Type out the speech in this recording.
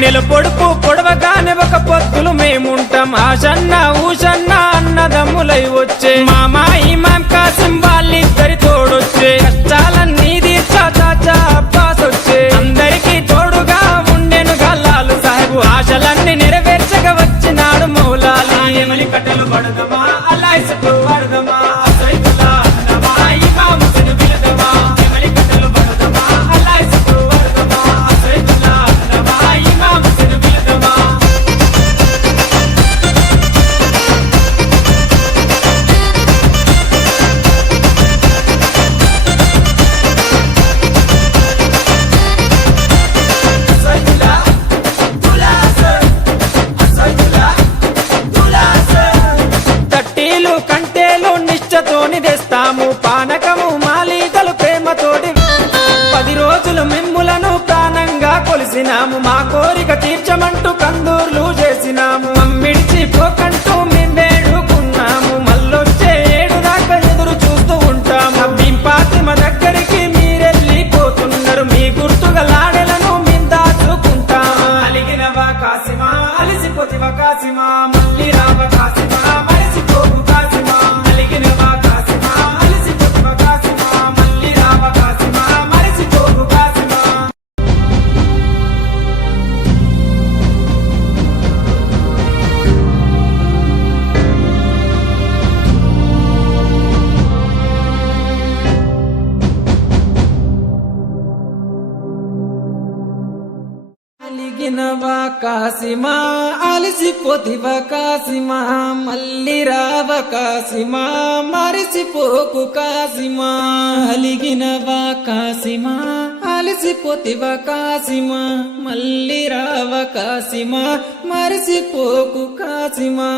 నెల పొడుపు పొడవగానే ఒక పొత్తులు మేముంటాం ఆశన్న ఊషన్న అన్నదమ్ములై వచ్చే మామా ఇమాం కాసిం వాళ్ళిద్దరి తోడొచ్చే కష్టాలన్నీ తీర్చా చాచా అబ్బాస్ వచ్చే అందరికీ తోడుగా ఉండెను గల్లాలు సాహెబు ఆశలన్నీ నెరవేర్చగా వచ్చినాడు మౌలాలి ఎమలి కట్టెలు పడదమా అల్లాయిసకు పడదమా అసైతుల్లా అన్నమా ఇమాం హుస్సేన్ బిలదమా ఎమలి కట్టెలు పడదమా అల్లాయిసకు పడదమా అసైతుల్లా అన్నమా ఇమాం హుస్సేన్ బిలదమా తట్టీలు కంటేలు నిష్ఠతోని తెస్తాము పానకము మాలీకలు ప్రేమతోటి 10 రోజులు మిమ్ములను ప్రాణంగా కొలిసినాము మా కోరిక తీర్చమంటూ కందూర్లు చేసినాము మమ్మిడిచి పోకంటూ మేము వేడుకున్నాము మళ్ళొచ్చే ఏడు దాకా ఎదురు చూస్తూ ఉంటాము భీం ఫాతిమ దగ్గరికి మీరెళ్ళిపోతున్నారు మీ గుర్తుగా లాడెలను మేము దాచుకుంటాము అలిగినవా కాసిమా అలిసిపోతివా కాసిమా మళ్ళీ రావ కాసిమా మరిసిపోకు కాసిమా అలిగినవా కాసిమా అలిసిపోతివా కాసిమా మళ్ళీ రావ కాసిమా మరిసిపోకు కాసిమా అలిగినవా కాసిమా అలిసిపోతివా కాసిమా మళ్ళీ రావ కాసిమా మరిసిపోకు కాసిమా అలిగినవా కాసిమా అలిసిపోతివా కాసిమా మళ్ళీ రావ కాసిమా మరిసిపోకు కాసిమా